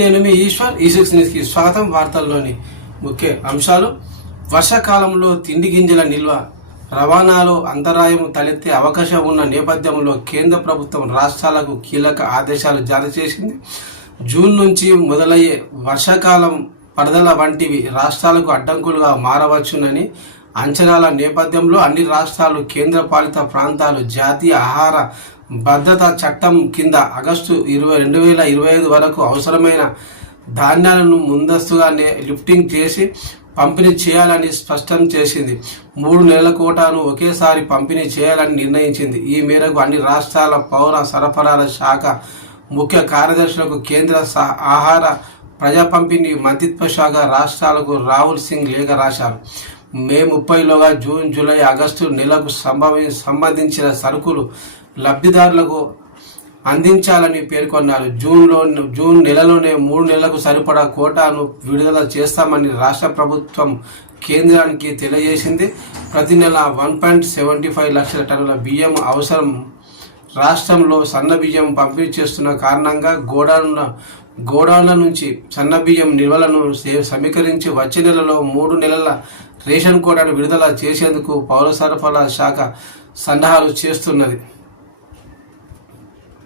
నేను మీ ఈశ్వర్ ఈ6 న్యూస్కి స్వాగతం. వార్తల్లోని ముఖ్య అంశాలు: వర్షాకాలంలో తిండి గింజల నిల్వ రవాణాలో అంతరాయం తలెత్తే అవకాశం ఉన్న నేపథ్యంలో కేంద్ర ప్రభుత్వం రాష్ట్రాలకు కీలక ఆదేశాలు జారీ చేసింది. జూన్ నుంచి మొదలయ్యే వర్షాకాలం వరదల వంటివి రాష్ట్రాలకు అడ్డంకులుగా మారవచ్చునని అంచనాల నేపథ్యంలో అన్ని రాష్ట్రాలు, కేంద్ర పాలిత ప్రాంతాలు జాతీయ ఆహార భద్రతా చట్టం కింద ఆగస్టు 2025 వరకు అవసరమైన ధాన్యాలను ముందస్తుగానే లిఫ్టింగ్ చేసి పంపిణీ చేయాలని స్పష్టం చేసింది. 3 నెలల కోటాను ఒకేసారి పంపిణీ చేయాలని నిర్ణయించింది. ఈ మేరకు అన్ని రాష్ట్రాల పౌర సరఫరాల శాఖ ముఖ్య కార్యదర్శులకు కేంద్ర ఆహార ప్రజా పంపిణీ మంత్రిత్వ శాఖ రాష్ట్రాలకు రాహుల్ సింగ్ లేఖ రాశారు. మే 30లోగా జూన్, జూలై, ఆగస్టు నెలకు సంబంధించిన సరుకులు లబ్ధిదారులకు అందించాలని పేర్కొన్నారు. జూన్ నెలలోనే 3 నెలలకు సరిపడా కోటాను విడుదల చేస్తామని రాష్ట్ర ప్రభుత్వం కేంద్రానికి తెలియజేసింది. ప్రతి నెల 1.75 లక్షల టన్నుల బియ్యం అవసరం. రాష్ట్రంలో సన్న బియ్యం పంపిణీ చేస్తున్న కారణంగా గోడౌన్ల నుంచి సన్న బియ్యం నిల్వలను సమీకరించి వచ్చే నెలలో 3 నెలల రేషన్ కోటాను విడుదల చేసేందుకు పౌర సరఫరాల శాఖ సన్నాహాలు చేస్తున్నది.